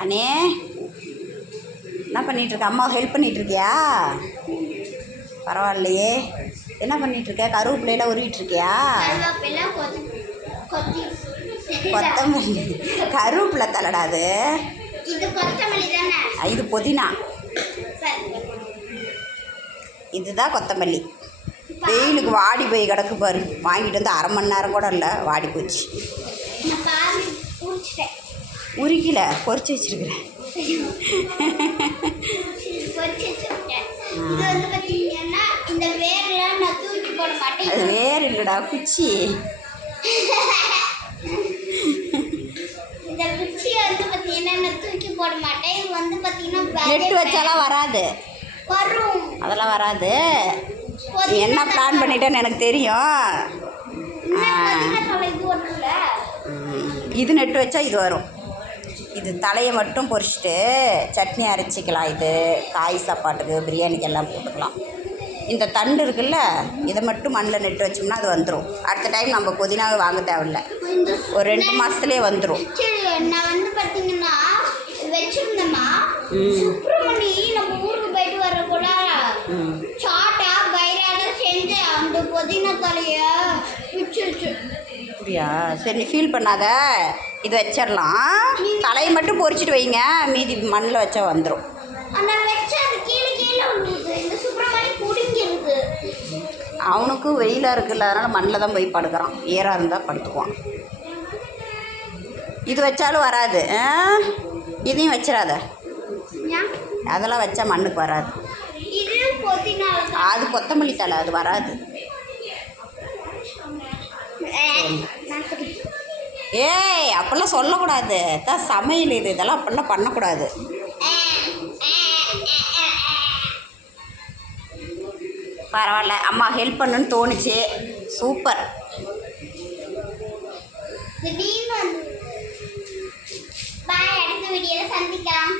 அண்ணே என்ன பண்ணிகிட்ருக்க? அம்மாவை ஹெல்ப் பண்ணிகிட்ருக்கியா? பரவாயில்லையே. என்ன பண்ணிகிட்ருக்க? கருவேப்பிலையெல்லாம் உருவிட்டுருக்கியா? கொத்தமல்லி கருவேப்பிலை தலடா அது. இது புதினா, இதுதான் கொத்தமல்லி. வெயிலுக்கு வாடி போய் கிடக்கு பாரு. வாங்கிட்டு வந்து அரை மணி நேரம் கூட இல்லை, வாடி போச்சு. உரிக்கல, பொரிச்சு வச்சிருக்கிறேன். அது வேறு இல்லைடா, குச்சி. நெட்டு வச்சாலாம் வராது, அதெல்லாம் வராது. நீ என்ன பிளான் பண்ணிட்டேன்னு எனக்கு தெரியும். இது நெட்டு வச்சா இது வரும். இது தலையை மட்டும் பொரிச்சிட்டு சட்னி அரைச்சிக்கலாம். இது காய் சாப்பாட்டுக்கு, பிரியாணிக்கு எல்லாம் போட்டுக்கலாம். இந்த தண்டு இருக்குல்ல, இதை மட்டும் மண்ணில் நெட்டு வச்சோம்னா அது வந்துடும். அடுத்த டைம் நம்ம புதினாவை வாங்க தேவையில்லை, ஒரு 2 மாதத்துலேயே வந்துடும். நான் வந்து பார்த்தீங்கன்னா வச்சிருந்தேம்மா, சுப்பிரமணி நம்ம ஊருக்கு போயிட்டு வர கூட சாட்டா பயிரால செஞ்சு அந்த புதினா தலையை பிடிச்சிருச்சு. அப்படியா? சரி, நீ ஃபீல் பண்ணாத, இது வச்சிடலாம். தலையை மட்டும் பொரிச்சிட்டு வைங்க, மீதி மண்ணில் வச்சா வந்துடும். அவனுக்கும் வெயிலாக இருக்குல்ல, அதனால் மண்ணில் தான் போய் படுக்கிறான். ஈரம் இருந்தால் படுத்துக்குவான். இது வச்சாலும் வராது. இதையும் வச்சிடாத, அதெல்லாம் வச்சா மண்ணுக்கு வராது. அது கொத்தமல்லி தலை, அது வராது. ஏய், அப்பெல்லாம் சொல்லக்கூடாது. தான் சமையல் இது, இதெல்லாம் அப்பெல்லாம் பண்ணக்கூடாது. பரவாயில்ல, அம்மா ஹெல்ப் பண்ணுன்னு தோணுச்சு. சூப்பர். பாய், அடுத்த வீடியோவில் சந்திக்கலாம்.